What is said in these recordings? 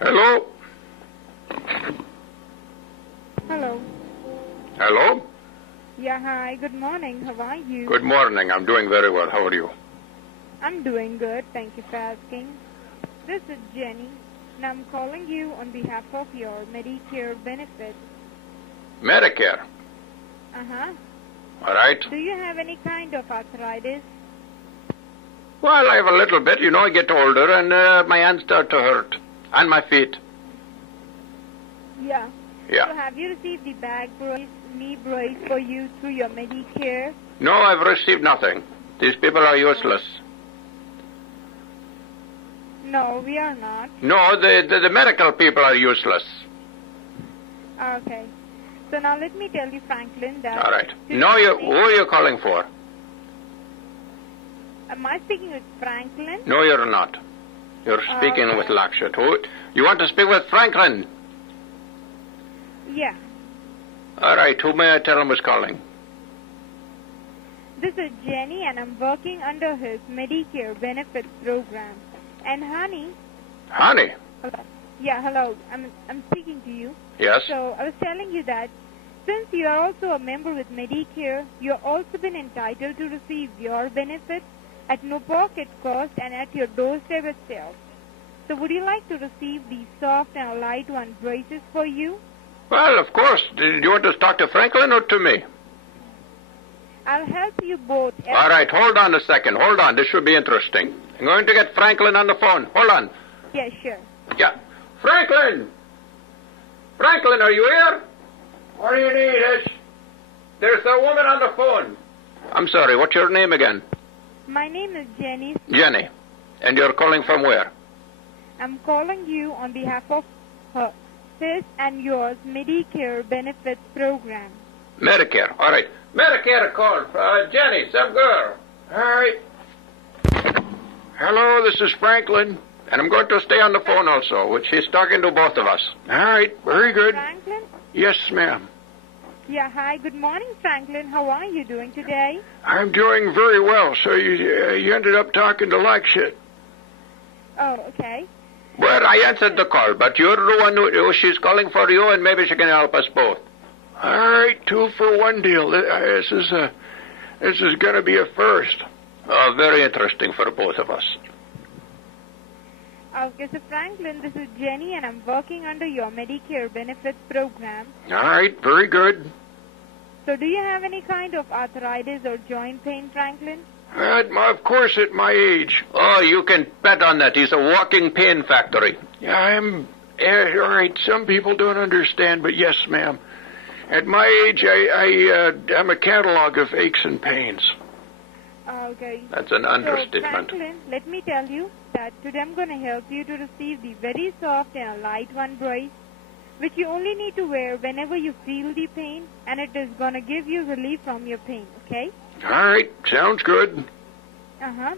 Hello? Hello. Hello? Yeah, hi. Good morning. How are you? Good morning. I'm doing very well. How are you? I'm doing good. Thank you for asking. This is Jenny, and I'm calling you on behalf of your Medicare benefits. Medicare? Uh-huh. All right. Do you have any kind of arthritis? Well, I have a little bit. You know, I get older, and my hands start to hurt. And my feet. Yeah. Yeah. So have you received the back brace, knee brace for you through your Medicare? No, I've received nothing. These people are useless. No, we are not. No, the medical people are useless. Okay. So now let me tell you, Franklin, that... All right. No, who are you calling for? Am I speaking with Franklin? No, you're not. You're speaking with Lakshit. Who? You want to speak with Franklin? Yeah. All right. Who may I tell him is calling? This is Jenny, and I'm working under his Medicare Benefits Program. And honey... Honey? Hello. Yeah, hello. I'm speaking to you. Yes? So I was telling you that since you are also a member with Medicare, you've also been entitled to receive your benefits at no pocket cost and at your doorstep itself. So would you like to receive these soft and light one braces for you? Well, of course. Do you want to talk to Franklin or to me? I'll help you both. All right, hold on a second. Hold on. This should be interesting. I'm going to get Franklin on the phone. Hold on. Yeah, sure. Yeah. Franklin! Franklin, are you here? What do you need? There's a woman on the phone. I'm sorry, what's your name again? My name is Jenny. Jenny. And you're calling from where? I'm calling you on behalf of his and yours Medicare Benefits Program. Medicare. All right. Medicare call. Jenny, some girl. All right. Hello, this is Franklin. And I'm going to stay on the phone also, which he's talking to both of us. All right. Very good. Franklin? Yes, ma'am. Yeah, hi. Good morning, Franklin. How are you doing today? I'm doing very well. So you ended up talking to Lakshit. Oh, okay. Well, I answered the call, but you're the one who she's calling for you, and maybe she can help us both. All right, 2-for-1 deal. This is going to be a first. Oh, very interesting for both of us. Okay, so Franklin, this is Jenny, and I'm working under your Medicare Benefits Program. All right, very good. So do you have any kind of arthritis or joint pain, Franklin? Of course, at my age. Oh, you can bet on that. He's a walking pain factory. Yeah, I'm... all right, some people don't understand, but yes, ma'am. At my age, I'm a catalog of aches and pains. Okay. That's an understatement. So, Franklin, let me tell you that today I'm going to help you to receive the very soft and light one brace, which you only need to wear whenever you feel the pain, and it is going to give you relief from your pain, okay? All right, sounds good. Uh-huh.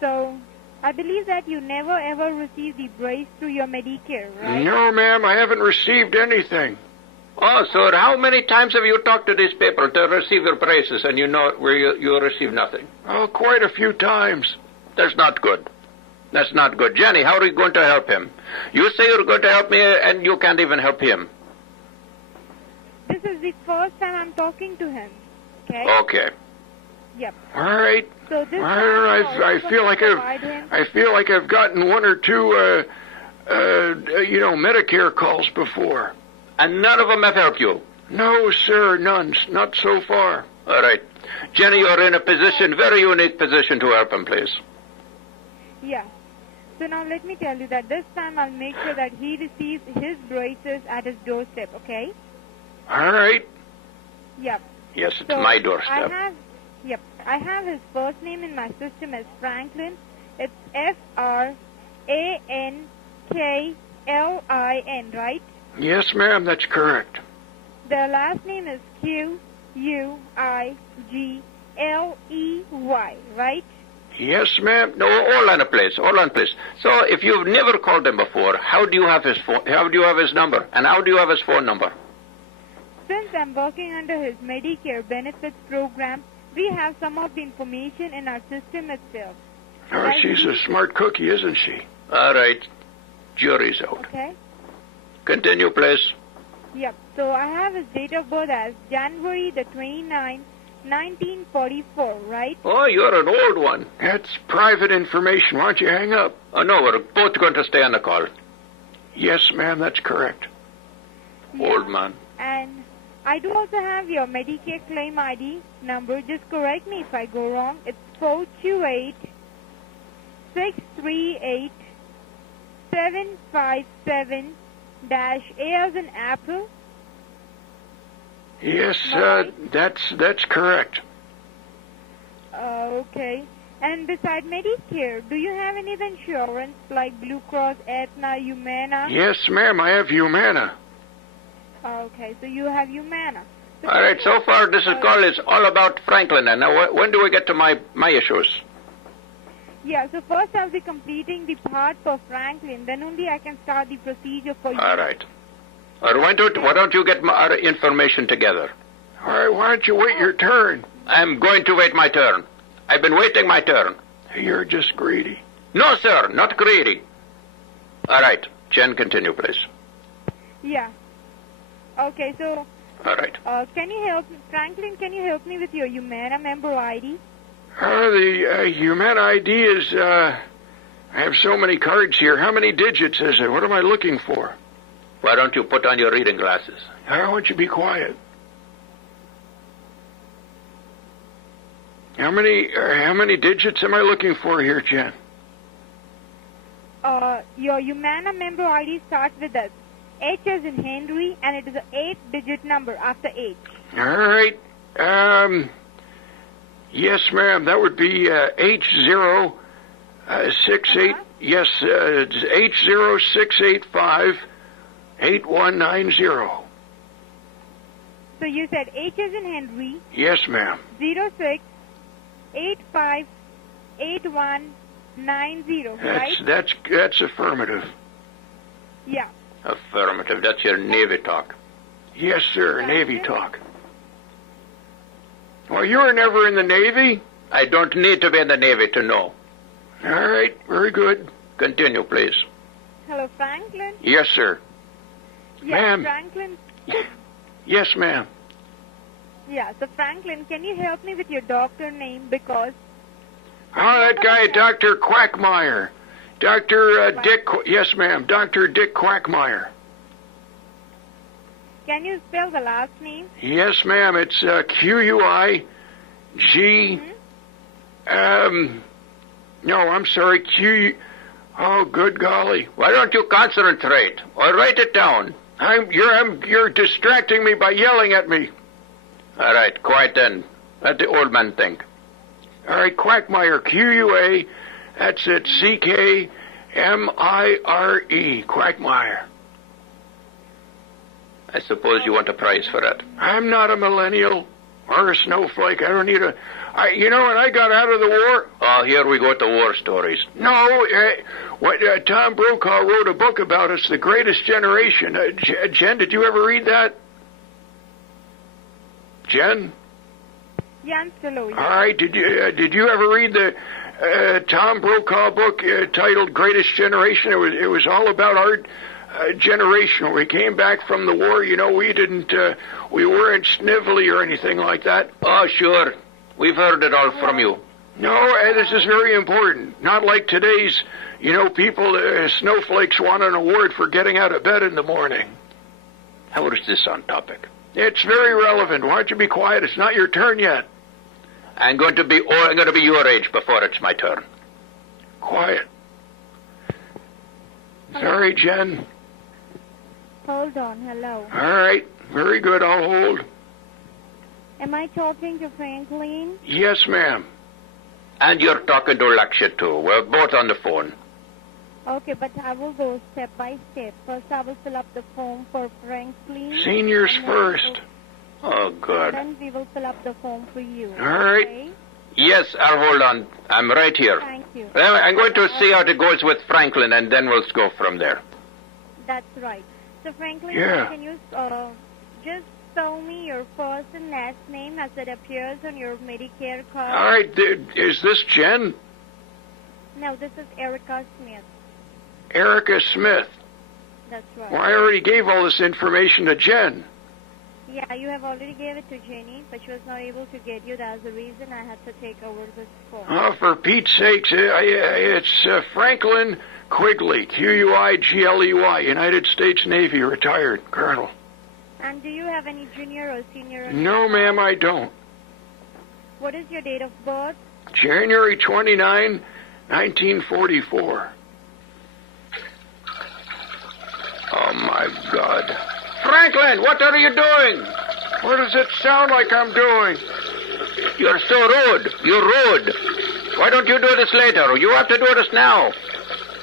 So, I believe that you never ever received the brace through your Medicare, right? No, ma'am, I haven't received anything. Oh, so how many times have you talked to these people to receive your braces and you know where you receive nothing? Oh, quite a few times. That's not good. That's not good. Jenny, how are you going to help him? You say you're going to help me and you can't even help him. This is the first time I'm talking to him, okay? Okay. Yep. All right. So this I feel like I've gotten one or two Medicare calls before. And none of them have helped you? No, sir, none. Not so far. All right. Jenny, you're in a very unique position to help him, please. Yeah. So now let me tell you that this time I'll make sure that he receives his braces at his doorstep, okay? All right. Yep. Yes, it's my doorstep. I have his first name in my system as Franklin. It's Franklin, right? Yes, ma'am, that's correct. The last name is Quiggley, right? Yes, ma'am. No, hold on, please. So, if you've never called him before, how do you have his phone? How do you have his number? And how do you have his phone number? Since I'm working under his Medicare Benefits Program, we have some of the information in our system itself. Oh, she's a smart cookie, isn't she? All right. Jury's out. Okay? Continue, please. Yep. So I have his date of birth as January the 29th, 1944, right? Oh, you're an old one. That's private information. Why don't you hang up? Oh, no, we're both going to stay on the call. Yes, ma'am, that's correct. Yeah. Old man. And I do also have your Medicare claim ID number. Just correct me if I go wrong. It's 428-638-757-A as in apple. Yes, Right. that's correct. Okay. And beside Medicare, do you have any other insurance like Blue Cross, Aetna, Humana? Yes, ma'am, I have Humana. Okay, so you have Humana. So All right, so far this call is all about Franklin. And now when do we get to my issues? Yeah, so first I'll be completing the part for Franklin, then only I can start the procedure for you. All right. Or why don't you get our information together? All right, why don't you wait your turn? I'm going to wait my turn. I've been waiting my turn. You're just greedy. No, sir, not greedy. All right, Jen, continue, please. Yeah. Okay, so All right. can you help, Franklin, can you help me with your Humana member ID? The Humana ID is, I have so many cards here. How many digits is it? What am I looking for? Why don't you put on your reading glasses? I want you to be quiet. How many digits am I looking for here, Jen? Your Humana member ID starts with a H as in Henry, and it is an 8-digit number after H. All right. Yes, ma'am. That would be H068. Yes, it's H0685-8190. So you said H as in Henry, Yes, ma'am. 0685-8190, right? That's affirmative. Yeah. Affirmative. That's your Navy talk. Yes, sir. Navy talk. Well, you were never in the Navy? I don't need to be in the Navy to know. All right. Very good. Continue, please. Hello, Franklin? Yes, sir. Yeah, Ma'am. Franklin. Yes, ma'am. Yeah, so Franklin, can you help me with your doctor name? Because Oh, that guy, Dr. Quackmeyer. Dr. Dick... Yes, ma'am. Dr. Dick Quackmeyer. can you spell the last name? Yes, ma'am. It's Q-U-I-G... No, I'm sorry. Oh, good golly. Why don't you concentrate or write it down? You're distracting me by yelling at me. All right, quiet then. Let the old man think. All right, Quackmeyer, Q-U-A, that's it, C-K-M-I-R-E, Quackmeyer. I suppose you want a prize for that. I'm not a millennial or a snowflake. I don't need you know when I got out of the war? Oh, here we go to war stories. No, Tom Brokaw wrote a book about us, The Greatest Generation. Jen, did you ever read that? Jen? Yeah, I'm still over. All right, did you ever read the Tom Brokaw book titled Greatest Generation? It was all about our generation. When we came back from the war, you know, we weren't snivelly or anything like that. Oh, sure. We've heard it all from you. No, this is very important. Not like today's, you know, people, snowflakes want an award for getting out of bed in the morning. How is this on topic? It's very relevant. Why don't you be quiet? It's not your turn yet. I'm going to be your age before it's my turn. Quiet. Sorry, Jen. Hold on, hello. All right. Very good. I'll hold. Am I talking to Franklin? Yes, ma'am. And you're talking to Lakshit, too. We're both on the phone. Okay, but I will go step by step. First, I will fill up the form for Franklin. Seniors and then first. Oh, good. Then we will fill up the form for you. All right. Okay? Yes, I'll hold on. I'm right here. Thank you. I'm going to see how it goes with Franklin, and then we'll go from there. That's right. So, Franklin, Yeah. can you just tell me your first and last name as it appears on your Medicare card? All right. Is this Jen? No, this is Erica Smith. Erica Smith. That's right. Well, I already gave all this information to Jen. Yeah, you have already gave it to Jenny, but she was not able to get you. That's the reason I had to take over this phone. Oh, for Pete's sakes, it's Franklin Quigley, Quigley, United States Navy, retired colonel. And do you have any junior or senior? No, ma'am, I don't. What is your date of birth? January 29, 1944. Oh, my God. Franklin, what are you doing? What does it sound like I'm doing? You're so rude. You're rude. Why don't you do this later? You have to do this now.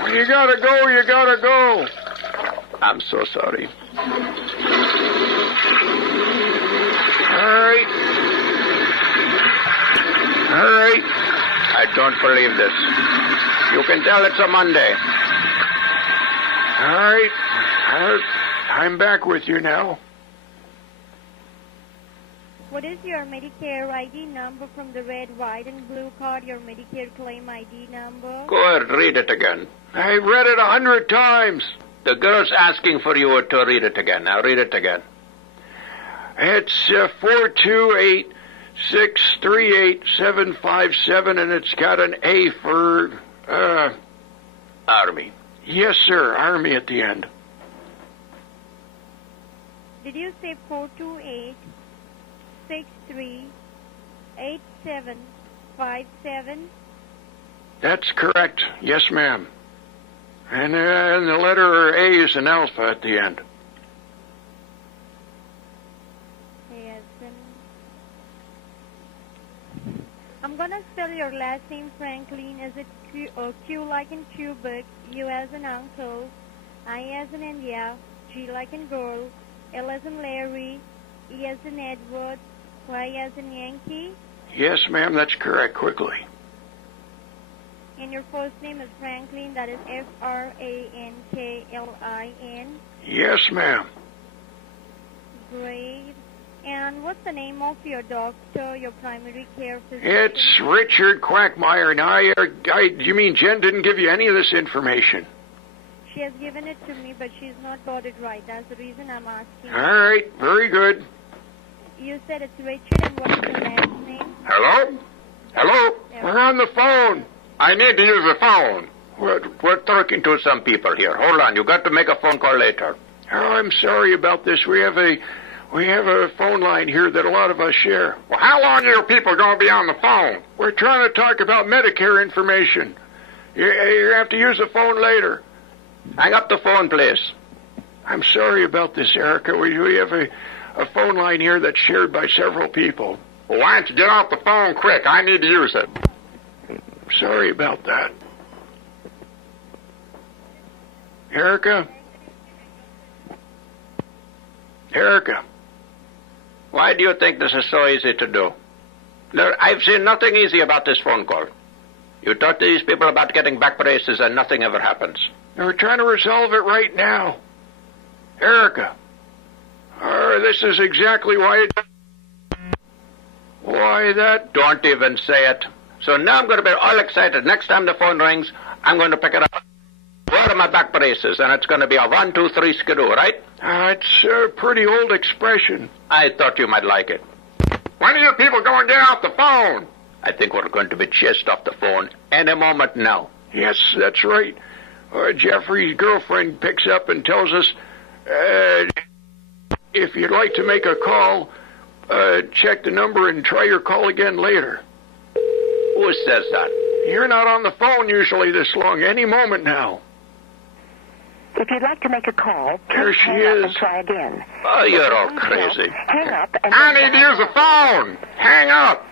When you gotta go, you gotta go. I'm so sorry. All right. All right. I don't believe this. You can tell it's a Monday. All right. I'm back with you now. What is your Medicare ID number from the red, white, and blue card? Your Medicare claim ID number? Go ahead, read it again. I read it 100 times. The girl's asking for you to read it again. Now read it again. It's 428-638-757, and it's got an A for, Army. Yes, sir, Army at the end. Did you say 428-638-757? That's correct. Yes, ma'am. And the letter A is an alpha at the end. Yes. I'm going to spell your last name, Franklin. Is it Q like in cubic, U as in uncle, I as in India, G like in girl, L as in Larry, E as in Edward, Y as in Yankee? Yes, ma'am, that's correct. Quickly. And your first name is Franklin, that is Franklin. Yes, ma'am. Great. And what's the name of your doctor, your primary care physician? It's Richard Quackmeyer. Now, you mean Jen didn't give you any of this information? She has given it to me, but she's not got it right. That's the reason I'm asking. All right, very good. You said it's Richard, and what is your last name? Hello? Hello? We're on the phone. I need to use the phone. We're talking to some people here. Hold on. You got to make a phone call later. Oh, I'm sorry about this. We have a phone line here that a lot of us share. Well, how long are you people going to be on the phone? We're trying to talk about Medicare information. You have to use the phone later. Hang up the phone, please. I'm sorry about this, Erica. We have a phone line here that's shared by several people. Well, why don't you get off the phone quick? I need to use it. Sorry about that. Erica? Erica? Why do you think this is so easy to do? Look, I've seen nothing easy about this phone call. You talk to these people about getting back braces and nothing ever happens. We're trying to resolve it right now. Erica. This is exactly why that... Don't even say it. So now I'm going to be all excited. Next time the phone rings, I'm going to pick it up. Where are my back braces? And it's going to be a 1, 2, 3 skidoo, right? It's a pretty old expression. I thought you might like it. When are you people going to get off the phone? I think we're going to be chased off the phone any moment now. Yes, that's right. Jeffrey's girlfriend picks up and tells us, if you'd like to make a call, check the number and try your call again later. Who says that? You're not on the phone usually this long. Any moment now. If you'd like to make a call, there she hang is. up and try again. Oh, you're all crazy. Hang up and... I need to use the phone. Hang up.